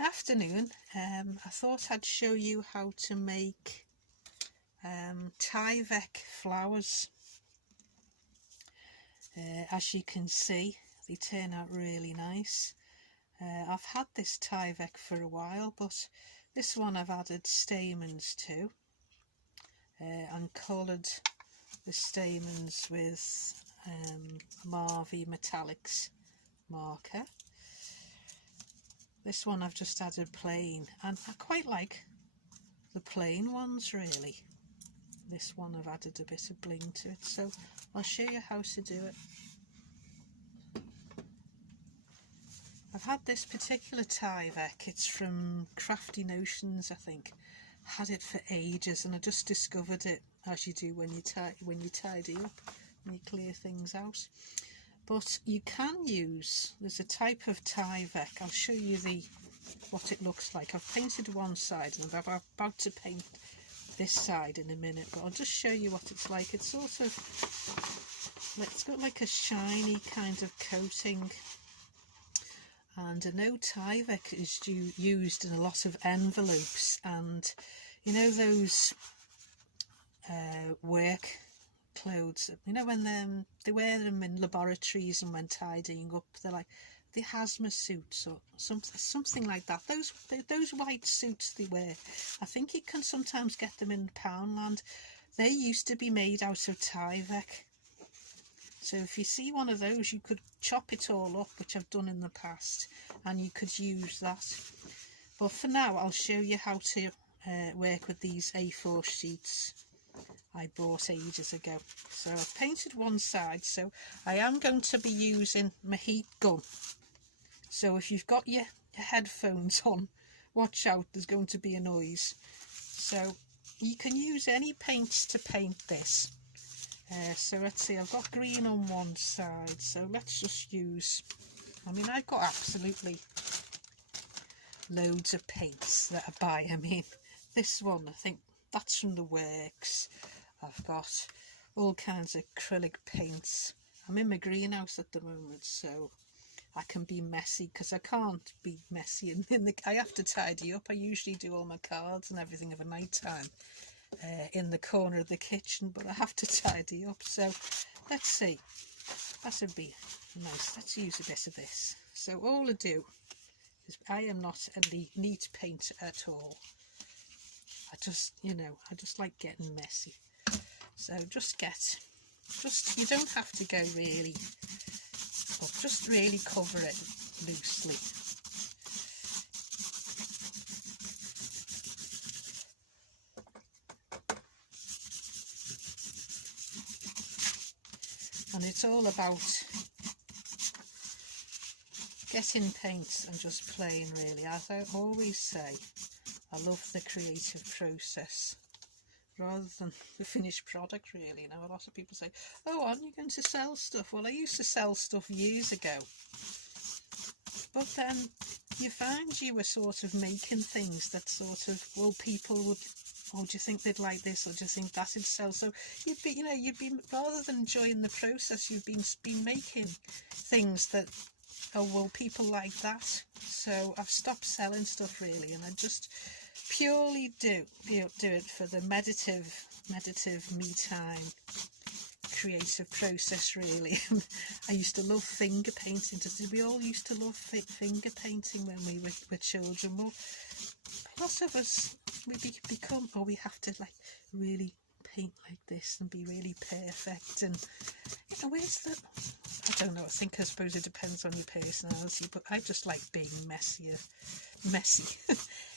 Afternoon. I thought I'd show you how to make tyvek flowers. As you can see, they turn out really nice. I've had this tyvek for a while, but this one I've added stamens to and coloured the stamens with Marvy Metallics marker. This one I've just added plain, and I quite like the plain ones really. This one I've added a bit of bling to it, so I'll show you how to do it. I've had this particular tyvek, it's from Crafty Notions I think. Had it for ages and I just discovered it, as you do when you tidy up and you clear things out. But you can use, there's a type of tyvek, I'll show you what it looks like. I've painted one side and I'm about to paint this side in a minute, but I'll just show you what it's like. It's sort of, it's got like a shiny kind of coating, and I know tyvek is used in a lot of envelopes, and you know those work clothes, you know, when they wear them in laboratories and when tidying up, they're like the hazmat suits or something like that. Those white suits they wear, I think you can sometimes get them in Poundland. They used to be made out of tyvek, so if you see one of those, you could chop it all up, which I've done in the past, and you could use that. But for now I'll show you how to work with these A4 sheets I bought ages ago. So I've painted one side, so I am going to be using my heat gun. So if you've got your headphones on, watch out, there's going to be a noise. So you can use any paints to paint this. So let's see, I've got green on one side, so let's just use, I mean, I've got absolutely loads of paints that I buy. I mean, this one, I think that's from the Works. I've got all kinds of acrylic paints. I'm in my greenhouse at the moment, so I can be messy, because I can't be messy I have to tidy up. I usually do all my cards and everything of a night time in the corner of the kitchen, but I have to tidy up. So let's see, that would be nice. Let's use a bit of this. So all I do is, I am not a neat painter at all. I just, you know, I just like getting messy. So you don't have to go really, but just really cover it loosely. And it's all about getting paint and just playing really. As I always say, I love the creative process rather than the finished product really. You know, a lot of people say, oh, aren't you going to sell stuff? Well, I used to sell stuff years ago, but then you find you were sort of making things that sort of, well, people would, oh, do you think they'd like this, or do you think that'd sell? So you'd be rather than enjoying the process, you've been making things that, oh, well, people like that. So I've stopped selling stuff really, and I just purely do it for the meditative me time creative process really. I used to love finger painting. We all used to love finger painting when we were children. Well, a lot of us, we become, or we have to like really paint like this and be really perfect, and you know, where's the, I don't know, I suppose it depends on your personality, but I just like being messy.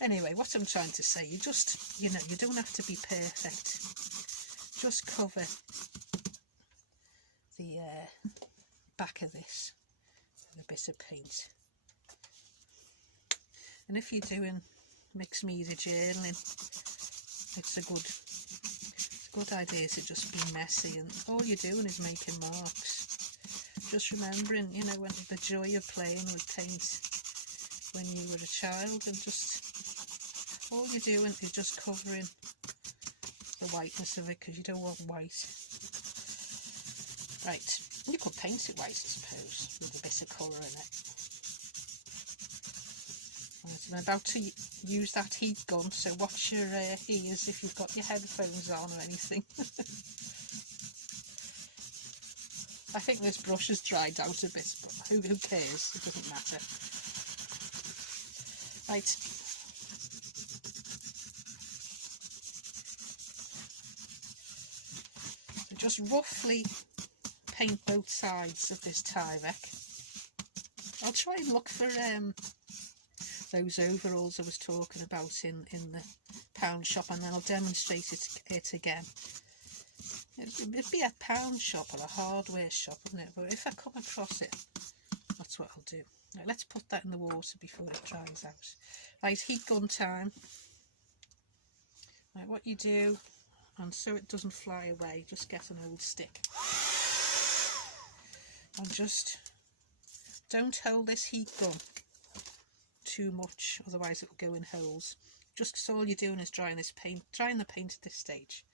Anyway, what I'm trying to say, you just, you know, you don't have to be perfect. Just cover the back of this with a bit of paint. And if you're doing mixed media journaling, it's a good idea to just be messy, and all you're doing is making marks. Just remembering, you know, when the joy of playing with paint when you were a child, and just all you're doing is just covering the whiteness of it, because you don't want white. Right, you could paint it white, I suppose, with a bit of colour in it. Right, I'm about to use that heat gun, so watch your ears if you've got your headphones on or anything. I think this brush has dried out a bit, but who cares? It doesn't matter. Right. So just roughly paint both sides of this tyvek. I'll try and look for those overalls I was talking about in the pound shop, and then I'll demonstrate it again. It'd be a pound shop or a hardware shop, wouldn't it? But if I come across it, that's what I'll do. Right, let's put that in the water before it dries out. Right, heat gun time. Right, what you do, and so it doesn't fly away, just get an old stick. And just don't hold this heat gun too much, otherwise it will go in holes. Just so all you're doing is drying the paint at this stage.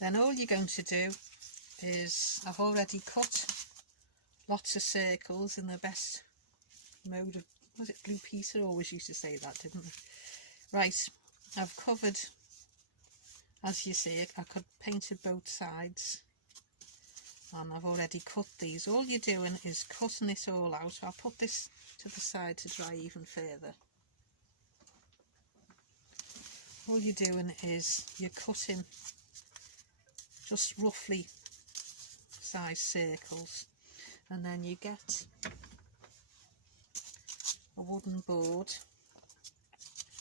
Then all you're going to do is, I've already cut lots of circles in the best mode of, was it Blue Peter always used to say that, didn't they? Right, I've covered, as you see, I could painted both sides, and I've already cut these. All you're doing is cutting it all out. I'll put this to the side to dry even further. All you're doing is you're cutting just roughly size circles, and then you get a wooden board,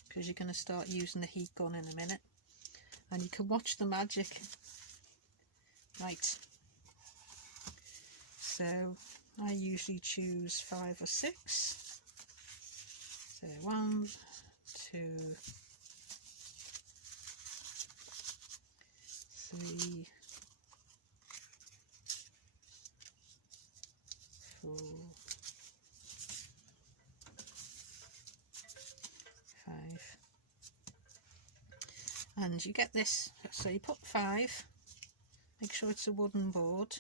because you're going to start using the heat gun in a minute, and you can watch the magic. Right, so I usually choose 5 or 6, so 1, 2, 3, 4, 5, and you get this. So you put 5, make sure it's a wooden board,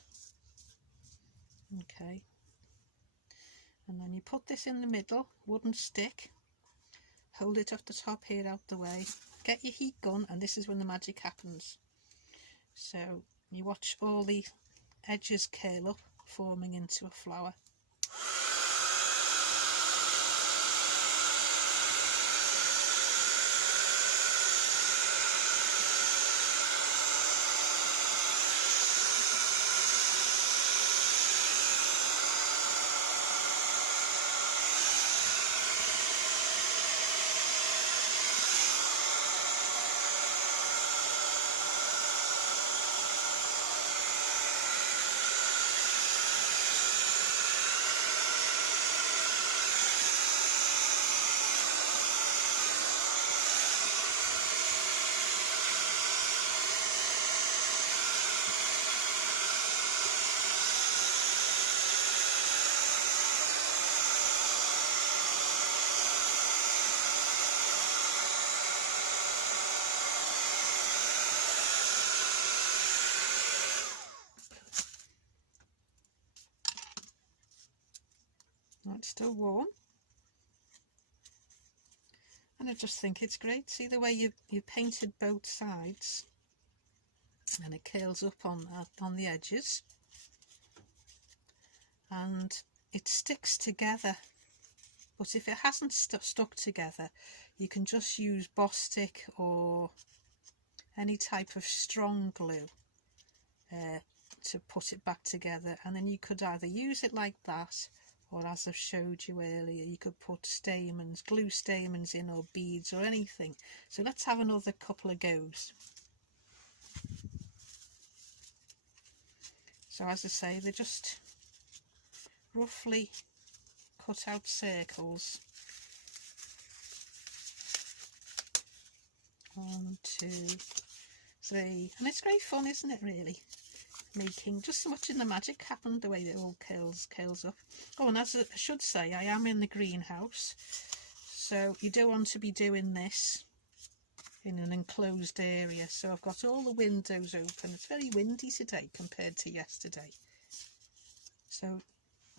okay, and then you put this in the middle, wooden stick, hold it off the top here out the way, get your heat gun, and this is when the magic happens. So you watch all the edges curl up, forming into a flower. It's still warm, and I just think it's great. See the way you painted both sides, and it curls up on the edges, and it sticks together. But if it hasn't stuck together, you can just use Bostik or any type of strong glue to put it back together, and then you could either use it like that, or as I've showed you earlier, you could put stamens, glue stamens in, or beads, or anything. So let's have another couple of goes. So as I say, they're just roughly cut out circles. 1, 2, 3, and it's great fun, isn't it, really? Making, just watching the magic happen, the way it all curls up. Oh, and as I should say, I am in the greenhouse, so you don't want to be doing this in an enclosed area. So I've got all the windows open. It's very windy today compared to yesterday, so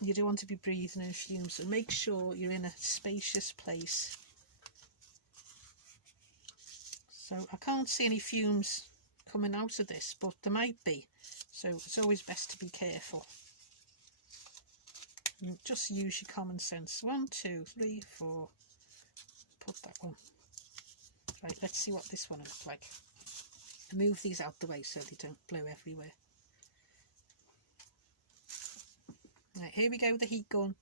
you don't want to be breathing in fumes. So make sure you're in a spacious place. So I can't see any fumes coming out of this, but there might be, so it's always best to be careful. And just use your common sense. 1, 2, 3, 4. Put that one. Right, let's see what this one looks like. Move these out the way so they don't blow everywhere. Right, here we go, the heat gun.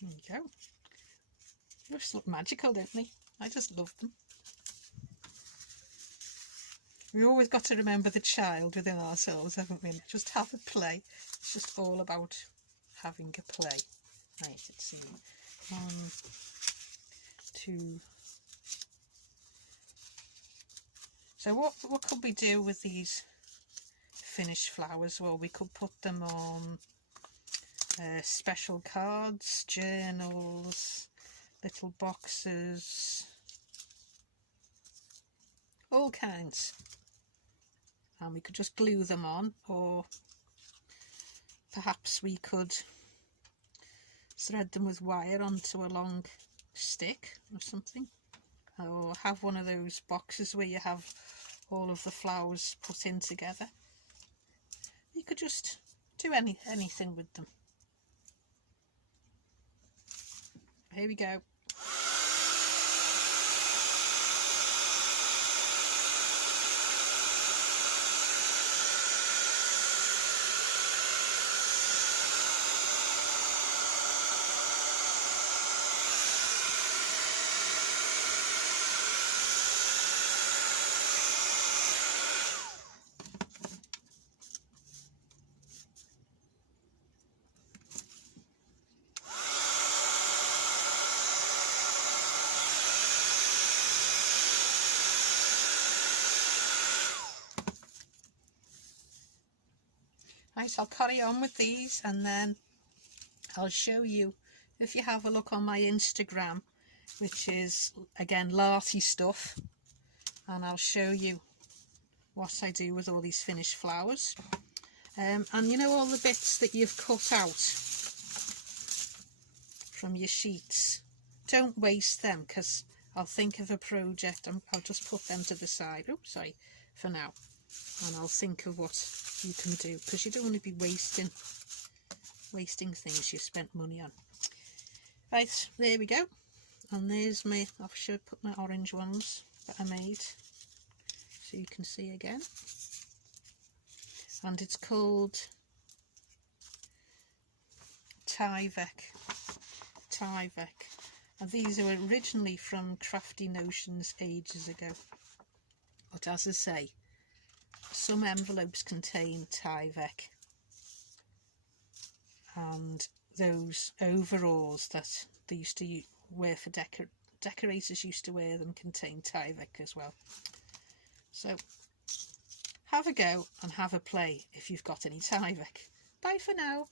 There you go. They just look magical, don't they? I just love them. We always got to remember the child within ourselves, haven't we? Just have a play. It's just all about having a play. Right, let's see. 1, 2. So what could we do with these finished flowers? Well, we could put them on special cards, journals, little boxes, all kinds. And we could just glue them on, or perhaps we could thread them with wire onto a long stick or something, or have one of those boxes where you have all of the flowers put in together. You could just do anything with them. Here we go. Right, I'll carry on with these, and then I'll show you, if you have a look on my Instagram, which is again Larty Stuff, and I'll show you what I do with all these finished flowers. And you know, all the bits that you've cut out from your sheets, don't waste them, because I'll think of a project and I'll just put them to the side, sorry, for now, and I'll think of what you can do, because you don't want to be wasting things you spent money on. Right, there we go, and there's my, I should put my orange ones that I made so you can see again, and it's called tyvek, and these are originally from Crafty Notions ages ago, but as I say, some envelopes contain tyvek, and those overalls that they used to wear for decorators used to wear them contain tyvek as well. So have a go and have a play if you've got any tyvek. Bye for now.